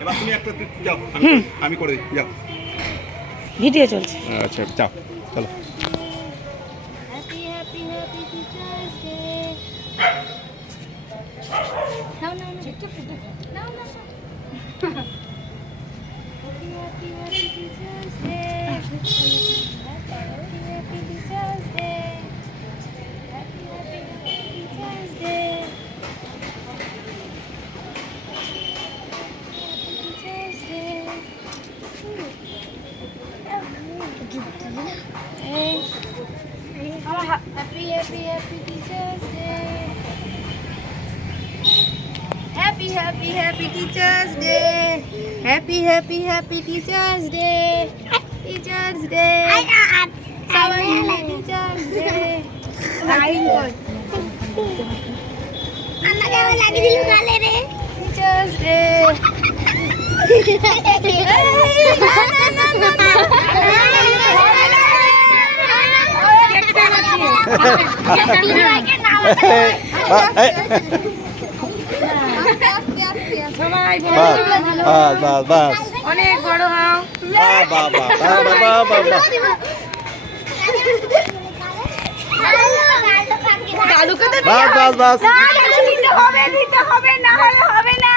এবার তুমি একটা যাও, আমি করে দিই, যাও। ভিডিও চলছে। আচ্ছা যাও, চলো। Happy happy happy teachers day. নাও নাও নাও নাও নাও। Happy happy happy teachers day. Happy happy teachers day. Happy happy teachers day. Teachers day. Happy, happy, happy Teachers Day. Happy, happy, happy Teachers Day. Happy, happy, happy Teachers Day. Teachers Day. Sawai Teachers Day. Very good. Teachers Day. অনেক বড় হও। দিতে হবে না হলে হবে